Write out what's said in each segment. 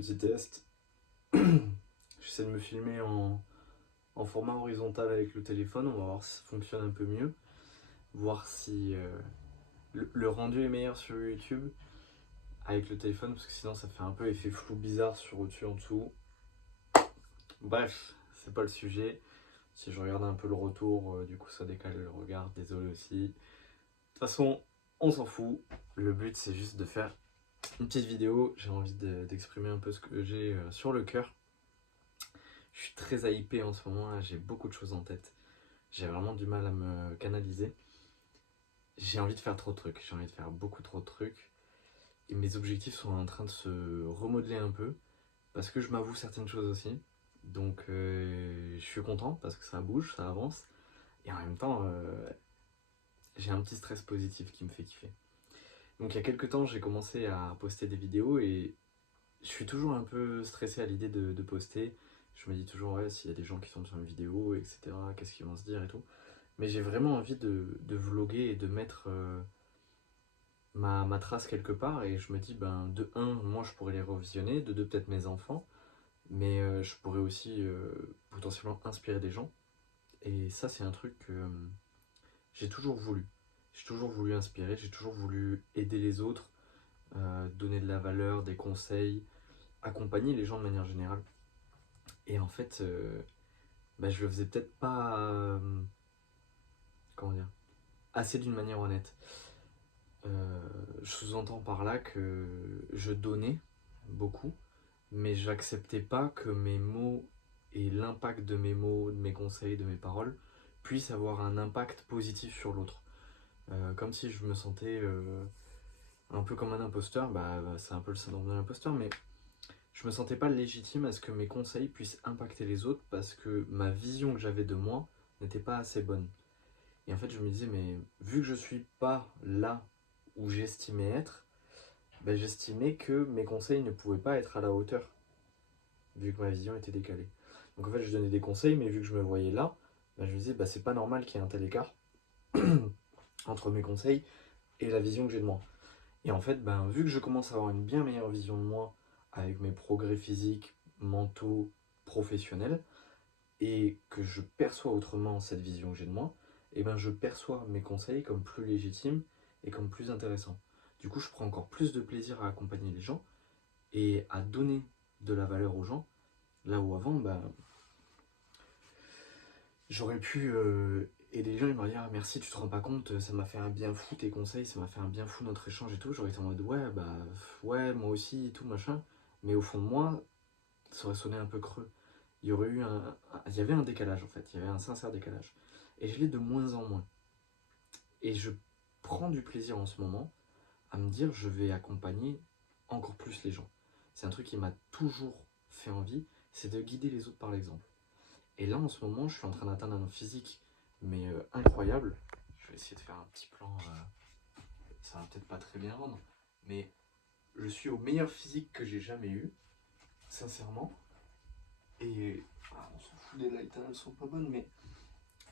Petit test. J'essaie de me filmer en format horizontal avec le téléphone. On va voir si ça fonctionne un peu mieux. Voir si le rendu est meilleur sur YouTube avec le téléphone, parce que sinon ça fait un peu effet flou bizarre sur au-dessus, en dessous. Bref, c'est pas le sujet. Si je regarde un peu le retour, du coup ça décale le regard, désolé aussi. De toute façon, on s'en fout. Le but c'est juste de faire une petite vidéo. J'ai envie d'exprimer un peu ce que j'ai sur le cœur. Je suis très hypé en ce moment, là, j'ai beaucoup de choses en tête. J'ai vraiment du mal à me canaliser. J'ai envie de faire trop de trucs, j'ai envie de faire beaucoup trop de trucs. Et mes objectifs sont en train de se remodeler un peu, parce que je m'avoue certaines choses aussi. Donc je suis content, parce que ça bouge, ça avance. Et en même temps, j'ai un petit stress positif qui me fait kiffer. Donc il y a quelques temps, j'ai commencé à poster des vidéos et je suis toujours un peu stressé à l'idée de poster. Je me dis toujours, ouais, s'il y a des gens qui tombent sur une vidéo, etc., qu'est-ce qu'ils vont se dire et tout. Mais j'ai vraiment envie de vloguer et de mettre ma trace quelque part. Et je me dis, ben, de un, moi je pourrais les revisionner, de deux, peut-être mes enfants. Mais je pourrais aussi potentiellement inspirer des gens. Et ça, c'est un truc que j'ai toujours voulu. J'ai toujours voulu inspirer, j'ai toujours voulu aider les autres, donner de la valeur, des conseils, accompagner les gens de manière générale. Et en fait, bah, je le faisais peut-être pas, comment dire, assez d'une manière honnête. Je sous-entends par là que je donnais beaucoup, mais j'acceptais pas que mes mots et l'impact de mes mots, de mes conseils, de mes paroles puissent avoir un impact positif sur l'autre. Comme si je me sentais un peu comme un imposteur, bah, c'est un peu le syndrome de l'imposteur, mais je me sentais pas légitime à ce que mes conseils puissent impacter les autres parce que ma vision que j'avais de moi n'était pas assez bonne. Et en fait, je me disais, mais vu que je suis pas là où j'estimais être, ben, j'estimais que mes conseils ne pouvaient pas être à la hauteur, vu que ma vision était décalée. Donc en fait, je donnais des conseils, mais vu que je me voyais là, ben, je me disais, bah, c'est pas normal qu'il y ait un tel écart entre mes conseils et la vision que j'ai de moi. Et en fait, ben, vu que je commence à avoir une bien meilleure vision de moi avec mes progrès physiques, mentaux, professionnels, et que je perçois autrement cette vision que j'ai de moi, et ben je perçois mes conseils comme plus légitimes et comme plus intéressants. Du coup, je prends encore plus de plaisir à accompagner les gens et à donner de la valeur aux gens, là où avant, ben, j'aurais pu aider les gens, ils m'auraient dit ah, merci, tu te rends pas compte, ça m'a fait un bien fou tes conseils, ça m'a fait un bien fou notre échange et tout. J'aurais été en mode ouais, bah ouais, moi aussi et tout, machin. Mais au fond de moi, ça aurait sonné un peu creux. Il y avait un décalage en fait, il y avait un sincère décalage. Et je l'ai de moins en moins. Et je prends du plaisir en ce moment à me dire je vais accompagner encore plus les gens. C'est un truc qui m'a toujours fait envie, c'est de guider les autres par l'exemple. Et là en ce moment, je suis en train d'atteindre un physique mais incroyable. Je vais essayer de faire un petit plan, ça va peut-être pas très bien rendre, mais je suis au meilleur physique que j'ai jamais eu, sincèrement. Et on s'en fout des lights, elles sont pas bonnes, mais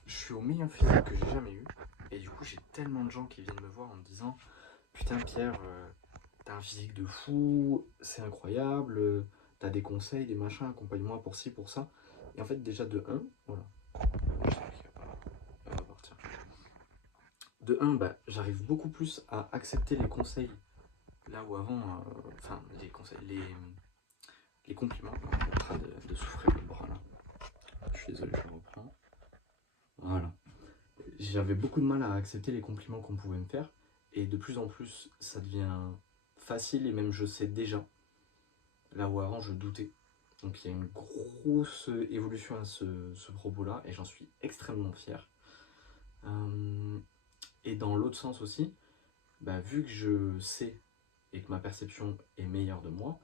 je suis au meilleur physique que j'ai jamais eu. Et du coup, j'ai tellement de gens qui viennent me voir en me disant putain, Pierre, t'as un physique de fou, c'est incroyable, t'as des conseils, des machins, accompagne-moi pour ci, pour ça. Et en fait, déjà de un, voilà, elle va partir. De un, bah, j'arrive beaucoup plus à accepter les conseils là où avant, enfin, les conseils, les compliments. On est en train de souffrir le bras là. Je suis désolé, je le reprends. Voilà. J'avais beaucoup de mal à accepter les compliments qu'on pouvait me faire. Et de plus en plus, ça devient facile et même je sais déjà. Là où avant, je doutais. Donc il y a une grosse évolution à ce propos-là et j'en suis extrêmement fier. Et dans l'autre sens aussi, bah, vu que je sais et que ma perception est meilleure de moi,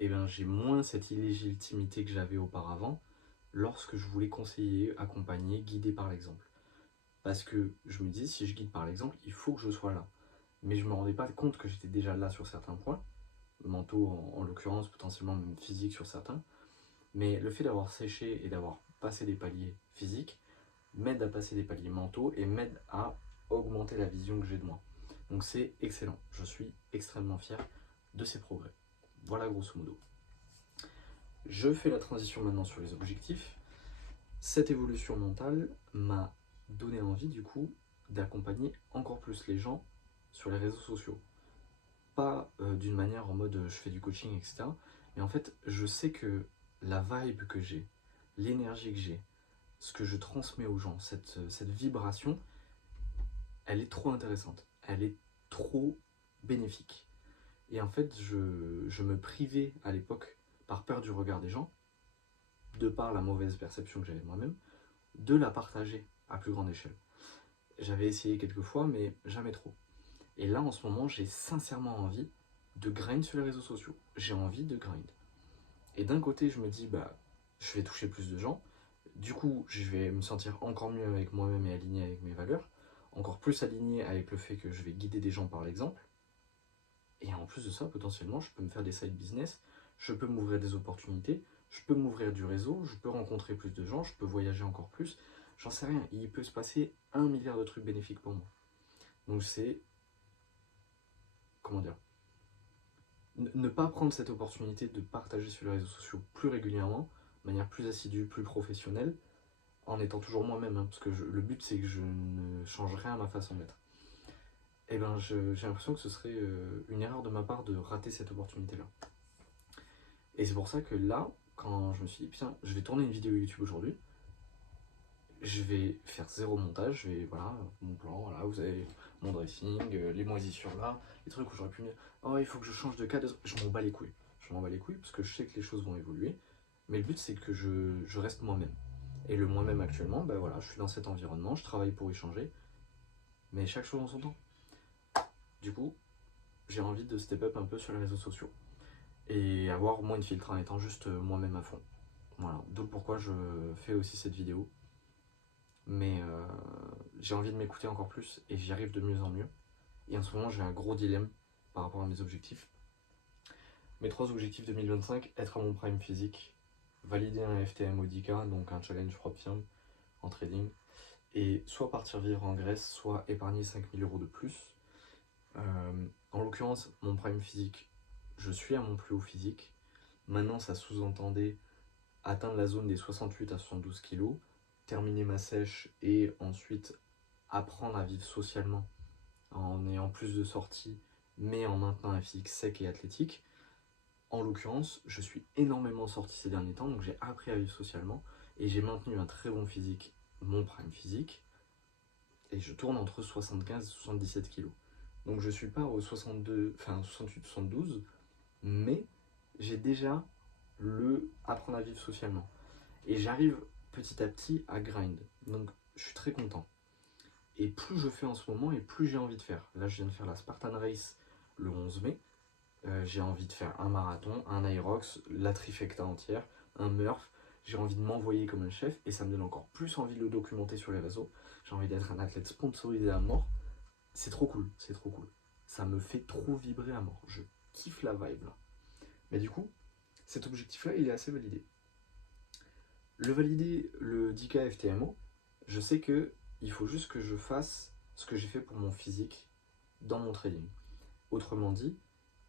et ben, j'ai moins cette illégitimité que j'avais auparavant lorsque je voulais conseiller, accompagner, guider par l'exemple. Parce que je me dis, si je guide par l'exemple, il faut que je sois là. Mais je ne me rendais pas compte que j'étais déjà là sur certains points, mentaux en l'occurrence, potentiellement même physiques sur certains. Mais le fait d'avoir séché et d'avoir passé des paliers physiques m'aide à passer des paliers mentaux et m'aide à augmenter la vision que j'ai de moi. Donc c'est excellent. Je suis extrêmement fier de ces progrès. Voilà grosso modo. Je fais la transition maintenant sur les objectifs. Cette évolution mentale m'a donné envie du coup d'accompagner encore plus les gens sur les réseaux sociaux. Pas d'une manière en mode je fais du coaching, etc. Mais en fait, je sais que la vibe que j'ai, l'énergie que j'ai, ce que je transmets aux gens, cette vibration, elle est trop intéressante. Elle est trop bénéfique. Et en fait, je me privais à l'époque, par peur du regard des gens, de par la mauvaise perception que j'avais de moi-même, de la partager à plus grande échelle. J'avais essayé quelques fois, mais jamais trop. Et là, en ce moment, j'ai sincèrement envie de grind sur les réseaux sociaux. J'ai envie de grind. Et d'un côté, je me dis, bah, je vais toucher plus de gens. Du coup, je vais me sentir encore mieux avec moi-même et aligné avec mes valeurs. Encore plus aligné avec le fait que je vais guider des gens par l'exemple. Et en plus de ça, potentiellement, je peux me faire des side business. Je peux m'ouvrir des opportunités. Je peux m'ouvrir du réseau. Je peux rencontrer plus de gens. Je peux voyager encore plus. J'en sais rien. Il peut se passer 1 milliard de trucs bénéfiques pour moi. Donc c'est... Comment dire, ne pas prendre cette opportunité de partager sur les réseaux sociaux plus régulièrement, de manière plus assidue, plus professionnelle, en étant toujours moi-même, hein, parce que le but c'est que je ne change rien à ma façon d'être. Et ben j'ai l'impression que ce serait une erreur de ma part de rater cette opportunité-là. Et c'est pour ça que là, quand je me suis dit, putain, je vais tourner une vidéo YouTube aujourd'hui, je vais faire zéro montage, je vais, voilà, mon plan, voilà, vous avez mon dressing, les moisissures là, les trucs où j'aurais pu me dire, oh, il faut que je change de cadre, je m'en bats les couilles. Je m'en bats les couilles parce que je sais que les choses vont évoluer, mais le but c'est que je reste moi-même. Et le moi-même actuellement, ben voilà, je suis dans cet environnement, je travaille pour y changer, mais chaque chose en son temps. Du coup, j'ai envie de step up un peu sur les réseaux sociaux et avoir moins de filtres en étant juste moi-même à fond. Voilà, d'où pourquoi je fais aussi cette vidéo. Mais j'ai envie de m'écouter encore plus et j'y arrive de mieux en mieux. Et en ce moment, j'ai un gros dilemme par rapport à mes objectifs. Mes 3 objectifs 2025, être à mon prime physique, valider un FTM au 10K, donc un challenge propre firme en trading, et soit partir vivre en Grèce, soit épargner 5 000 € de plus. En l'occurrence, mon prime physique, je suis à mon plus haut physique. Maintenant, ça sous-entendait atteindre la zone des 68 à 72 kg, terminer ma sèche et ensuite apprendre à vivre socialement en ayant plus de sorties, mais en maintenant un physique sec et athlétique. En l'occurrence, je suis énormément sorti ces derniers temps, donc j'ai appris à vivre socialement et j'ai maintenu un très bon physique, mon prime physique, et je tourne entre 75 et 77 kg. Donc je suis pas au 62, enfin 68-72, mais j'ai déjà le apprendre à vivre socialement. Et j'arrive petit à petit à grind. Donc je suis très content. Et plus je fais en ce moment, et plus j'ai envie de faire. Là, je viens de faire la Spartan Race le 11 mai. J'ai envie de faire un marathon, un Aerox, la trifecta entière, un Murph. J'ai envie de m'envoyer comme un chef et ça me donne encore plus envie de le documenter sur les réseaux. J'ai envie d'être un athlète sponsorisé à mort. C'est trop cool, c'est trop cool. Ça me fait trop vibrer à mort. Je kiffe la vibe là. Mais du coup, cet objectif-là, il est assez validé. Le valider, le 10K FTMO, je sais que il faut juste que je fasse ce que j'ai fait pour mon physique dans mon trading. Autrement dit,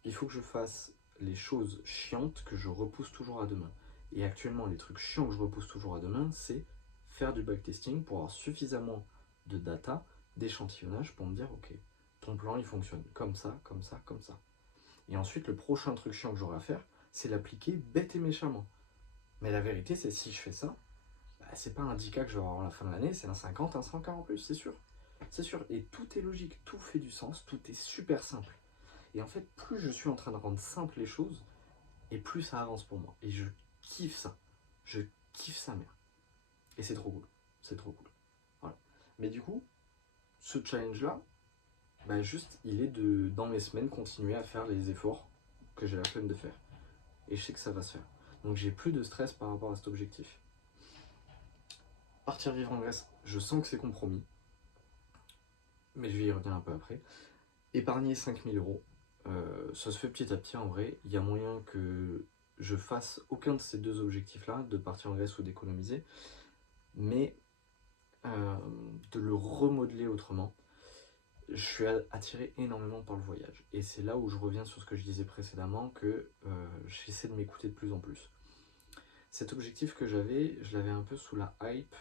il faut que je fasse les choses chiantes que je repousse toujours à demain. Et actuellement, les trucs chiants que je repousse toujours à demain, c'est faire du backtesting pour avoir suffisamment de data, d'échantillonnage pour me dire, ok, ton plan il fonctionne comme ça, comme ça, comme ça. Et ensuite, le prochain truc chiant que j'aurai à faire, c'est l'appliquer bête et méchamment. Mais la vérité, c'est si je fais ça, bah, c'est pas un 10K que je vais avoir à la fin de l'année, c'est un 50, un 100K en plus, c'est sûr. C'est sûr. Et tout est logique, tout fait du sens, tout est super simple. Et en fait, plus je suis en train de rendre simple les choses, et plus ça avance pour moi. Et je kiffe ça. Je kiffe sa mère. Et c'est trop cool. C'est trop cool. Voilà. Mais du coup, ce challenge-là, bah juste, il est de, dans mes semaines, continuer à faire les efforts que j'ai la flemme de faire. Et je sais que ça va se faire. Donc j'ai plus de stress par rapport à cet objectif. Partir vivre en Grèce, je sens que c'est compromis. Mais je vais y revenir un peu après. Épargner 5 000 €, ça se fait petit à petit en vrai. Il y a moyen que je fasse aucun de ces 2 objectifs-là, de partir en Grèce ou d'économiser, mais de le remodeler autrement. Je suis attiré énormément par le voyage. Et c'est là où je reviens sur ce que je disais précédemment, que j'essaie de m'écouter de plus en plus. Cet objectif que j'avais, je l'avais un peu sous la hype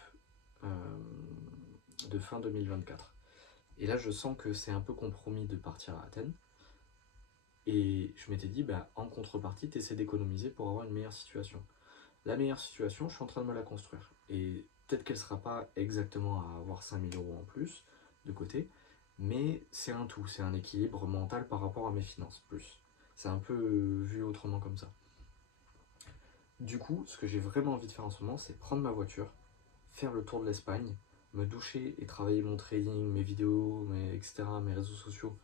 de fin 2024. Et là, je sens que c'est un peu compromis de partir à Athènes. Et je m'étais dit, bah, en contrepartie, tu essaies d'économiser pour avoir une meilleure situation. La meilleure situation, je suis en train de me la construire. Et peut-être qu'elle ne sera pas exactement à avoir 5 000 € en plus de côté, mais c'est un tout, c'est un équilibre mental par rapport à mes finances, plus. C'est un peu vu autrement comme ça. Du coup, ce que j'ai vraiment envie de faire en ce moment, c'est prendre ma voiture, faire le tour de l'Espagne, me doucher et travailler mon trading, mes vidéos, etc., mes réseaux sociaux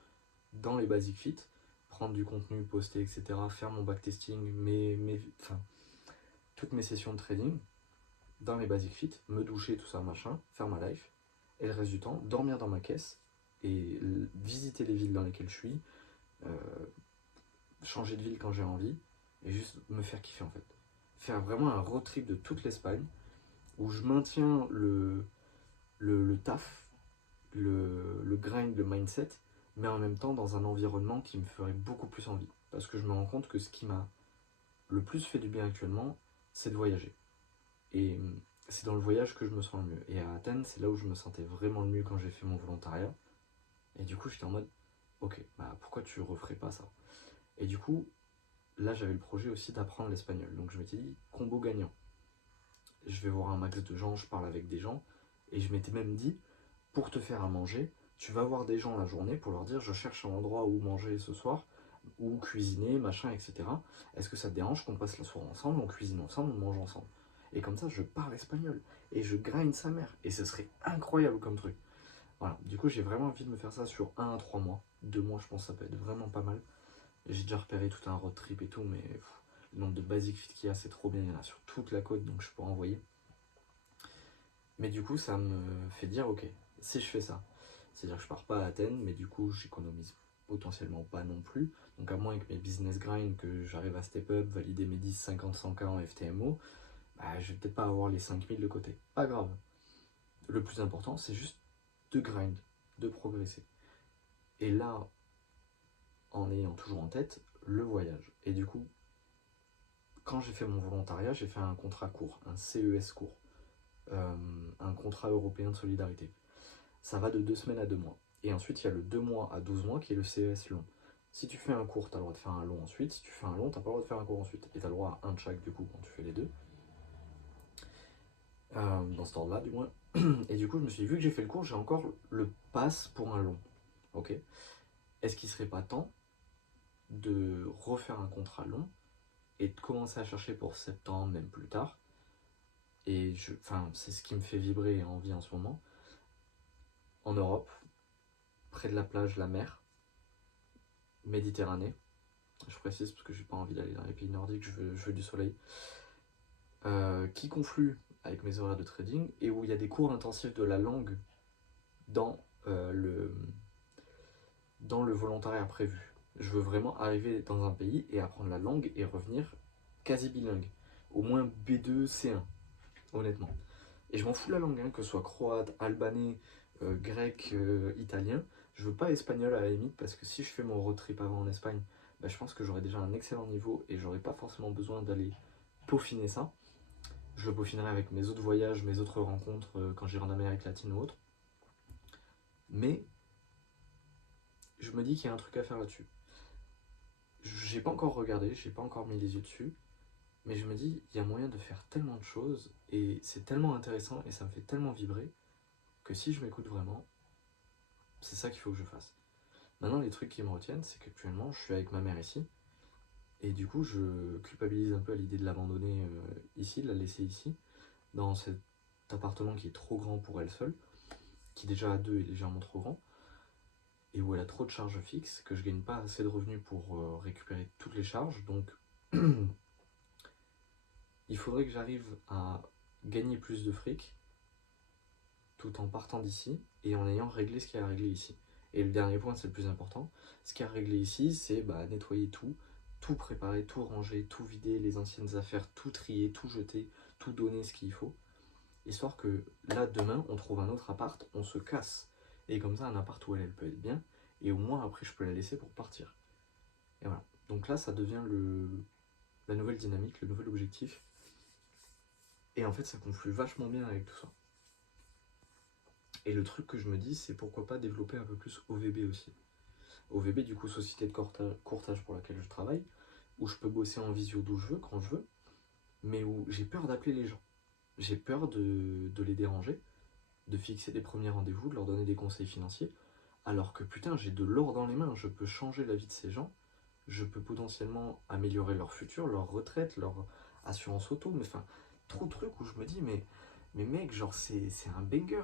dans les Basic Fit, prendre du contenu, poster, etc., faire mon backtesting, enfin, toutes mes sessions de trading dans les Basic Fit, me doucher, tout ça, machin, faire ma life, et le reste du temps, dormir dans ma caisse et visiter les villes dans lesquelles je suis, euh, changer de ville quand j'ai envie, et juste me faire kiffer en fait. Faire vraiment un road trip de toute l'Espagne, où je maintiens le taf, le grind, le mindset, mais en même temps dans un environnement qui me ferait beaucoup plus envie. Parce que je me rends compte que ce qui m'a le plus fait du bien actuellement, c'est de voyager. Et c'est dans le voyage que je me sens le mieux. Et à Athènes, c'est là où je me sentais vraiment le mieux quand j'ai fait mon volontariat. Et du coup, j'étais en mode, ok, bah pourquoi tu referais pas ça? Et du coup, là, j'avais le projet aussi d'apprendre l'espagnol. Donc je m'étais dit, combo gagnant. Je vais voir un max de gens, je parle avec des gens. Et je m'étais même dit, pour te faire à manger, tu vas voir des gens la journée pour leur dire, je cherche un endroit où manger ce soir, où cuisiner, machin, etc. Est-ce que ça te dérange qu'on passe la soirée ensemble, on cuisine ensemble, on mange ensemble? Et comme ça, je parle espagnol. Et je grind sa mère. Et ce serait incroyable comme truc. Voilà. Du coup, j'ai vraiment envie de me faire ça sur 1 à 3 mois. 2 mois, je pense que ça peut être vraiment pas mal. J'ai déjà repéré tout un road trip et tout, mais le nombre de basic fit qu'il y a, c'est trop bien. Il y en a sur toute la côte, donc je peux envoyer. Mais du coup, ça me fait dire, ok, si je fais ça, c'est-à-dire que je pars pas à Athènes, mais du coup, j'économise potentiellement pas non plus. Donc, à moins que mes business grind, que j'arrive à step up, valider mes 10, 50, 100K en FTMO, bah, je vais peut-être pas avoir les 5 000 de côté. Pas grave. Le plus important, c'est juste de grind, de progresser. Et là, en ayant toujours en tête le voyage. Et du coup, quand j'ai fait mon volontariat, j'ai fait un contrat court, un CES court, un contrat européen de solidarité. Ça va de 2 semaines à 2 mois. Et ensuite, il y a le 2 mois à 12 mois qui est le CES long. Si tu fais un court, tu as le droit de faire un long ensuite. Si tu fais un long, tu n'as pas le droit de faire un court ensuite. Et tu as le droit à un de chaque du coup quand tu fais les deux. Dans cet ordre-là, du moins. Et du coup, je me suis dit, vu que j'ai fait le court, j'ai encore le pass pour un long. Ok. Est-ce qu'il serait pas temps de refaire un contrat long et de commencer à chercher pour septembre, même plus tard? Et c'est ce qui me fait vibrer et envie en ce moment. En Europe, près de la plage, la mer, Méditerranée. Je précise parce que j'ai pas envie d'aller dans les pays nordiques, je veux du soleil. Qui conflue avec mes horaires de trading et où il y a des cours intensifs de la langue dans, dans le volontariat prévu. Je veux vraiment arriver dans un pays et apprendre la langue et revenir quasi bilingue. Au moins B2, C1, honnêtement. Et je m'en fous de la langue, hein, que ce soit croate, albanais, grec, italien. Je veux pas espagnol à la limite parce que si je fais mon road trip avant en Espagne, bah, je pense que j'aurai déjà un excellent niveau et j'aurai pas forcément besoin d'aller peaufiner ça. Je le peaufinerai avec mes autres voyages, mes autres rencontres quand j'irai en Amérique latine ou autre. Mais je me dis qu'il y a un truc à faire là-dessus. J'ai pas encore regardé, j'ai pas encore mis les yeux dessus, mais je me dis, il y a moyen de faire tellement de choses et c'est tellement intéressant et ça me fait tellement vibrer que si je m'écoute vraiment, c'est ça qu'il faut que je fasse. Maintenant, les trucs qui me retiennent, c'est qu'actuellement, je suis avec ma mère ici et du coup, je culpabilise un peu à l'idée de l'abandonner ici, de la laisser ici, dans cet appartement qui est trop grand pour elle seule, qui déjà à deux est légèrement trop grand, et où elle a trop de charges fixes, que je gagne pas assez de revenus pour récupérer toutes les charges, donc il faudrait que j'arrive à gagner plus de fric tout en partant d'ici et en ayant réglé ce qu'il y a à régler ici. Et le dernier point, c'est le plus important, ce qu'il y a à régler ici, c'est nettoyer tout préparer, tout ranger, tout vider, les anciennes affaires, tout trier, tout jeter, tout donner ce qu'il faut, histoire que là, demain, on trouve un autre appart, on se casse. Et comme ça, un appart où elle peut être bien, et au moins après, je peux la laisser pour partir. Et voilà. Donc là, ça devient la nouvelle dynamique, le nouvel objectif. Et en fait, ça conflue vachement bien avec tout ça. Et le truc que je me dis, c'est pourquoi pas développer un peu plus OVB aussi. OVB, du coup, société de courtage pour laquelle je travaille, où je peux bosser en visio d'où je veux, quand je veux, mais où j'ai peur d'appeler les gens. J'ai peur de les déranger, de fixer des premiers rendez-vous, de leur donner des conseils financiers, alors que putain, j'ai de l'or dans les mains, je peux changer la vie de ces gens, je peux potentiellement améliorer leur futur, leur retraite, leur assurance auto, mais enfin, trop de trucs où je me dis, mais mec, genre, c'est un banger.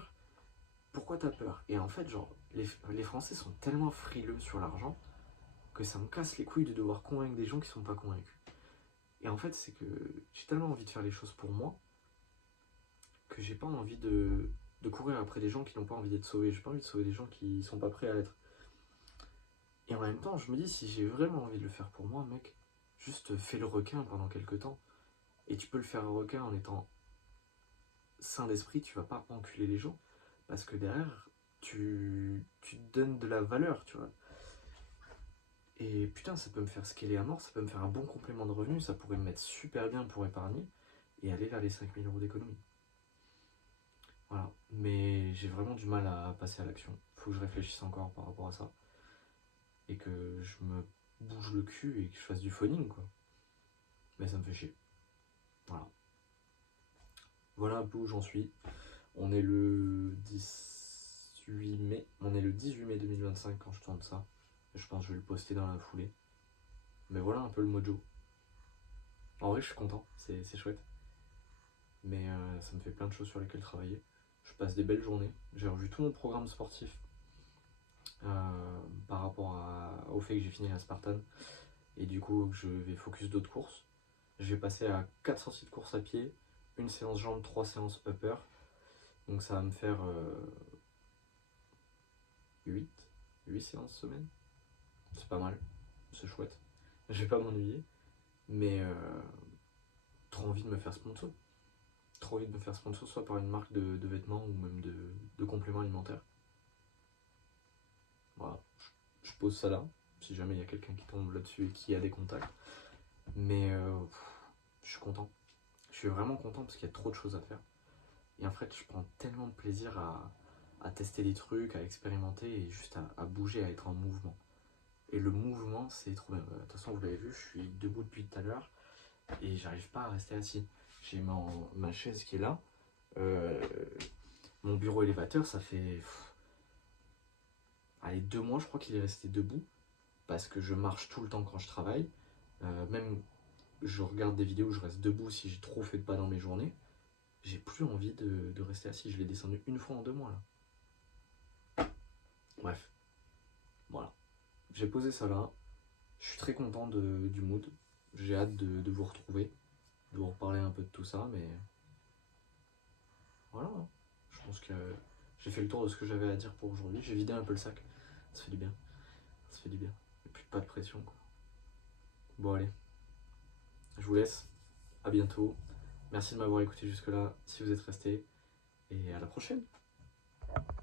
Pourquoi t'as peur? Et en fait, genre, les Français sont tellement frileux sur l'argent que ça me casse les couilles de devoir convaincre des gens qui sont pas convaincus. Et en fait, c'est que j'ai tellement envie de faire les choses pour moi que j'ai pas envie de courir après des gens qui n'ont pas envie d'être sauvés. J'ai pas envie de sauver des gens qui sont pas prêts à l'être. Et en même temps, je me dis, si j'ai vraiment envie de le faire pour moi, mec, juste fais le requin pendant quelques temps. Et tu peux le faire requin en étant sain d'esprit, tu vas pas enculer les gens. Parce que derrière, tu te donnes de la valeur, tu vois. Et putain, ça peut me faire scaler à mort, ça peut me faire un bon complément de revenu, ça pourrait me mettre super bien pour épargner et aller vers les 5000 € d'économie. Voilà. Mais j'ai vraiment du mal à passer à l'action. Faut que je réfléchisse encore par rapport à ça. Et que je me bouge le cul et que je fasse du phoning, quoi. Mais ça me fait chier. Voilà. Voilà un peu où j'en suis. On est le 18 mai. On est le 18 mai 2025 quand je tourne ça. Je pense que je vais le poster dans la foulée. Mais voilà un peu le mojo. En vrai, je suis content. C'est chouette. Mais ça me fait plein de choses sur lesquelles travailler. Je passe des belles journées. J'ai revu tout mon programme sportif par rapport au fait que j'ai fini la Spartan et du coup je vais focus d'autres courses. Je vais passer à 4 sorties de course à pied, une séance jambes, 3 séances upper. Donc ça va me faire 8 séances semaine. C'est pas mal, c'est chouette. Je vais pas m'ennuyer, mais trop envie de me faire sponsor. Trop envie de me faire sponsor, soit par une marque de vêtements ou même de compléments alimentaires. Voilà, je pose ça là, si jamais il y a quelqu'un qui tombe là-dessus et qui a des contacts. Mais je suis content. Je suis vraiment content parce qu'il y a trop de choses à faire. Et en fait, je prends tellement de plaisir à tester des trucs, à expérimenter et juste à bouger, à être en mouvement. Et le mouvement, c'est trop bien. De toute façon, vous l'avez vu, je suis debout depuis tout à l'heure et j'arrive pas à rester assis. J'ai ma chaise qui est là. Euh, mon bureau élévateur, ça fait allez, 2 mois, je crois qu'il est resté debout parce que je marche tout le temps quand je travaille. Même je regarde des vidéos où je reste debout si j'ai trop fait de pas dans mes journées. J'ai plus envie de rester assis. Je l'ai descendu une fois en 2 mois là. Bref, voilà. J'ai posé ça là. Je suis très content du mood. J'ai hâte de vous retrouver, de vous reparler un peu de tout ça, mais voilà. Je pense que j'ai fait le tour de ce que j'avais à dire pour aujourd'hui. J'ai vidé un peu le sac. Ça fait du bien. Ça fait du bien. Et puis pas de pression quoi. Bon allez, je vous laisse. À bientôt. Merci de m'avoir écouté jusque là si vous êtes resté. Et à la prochaine.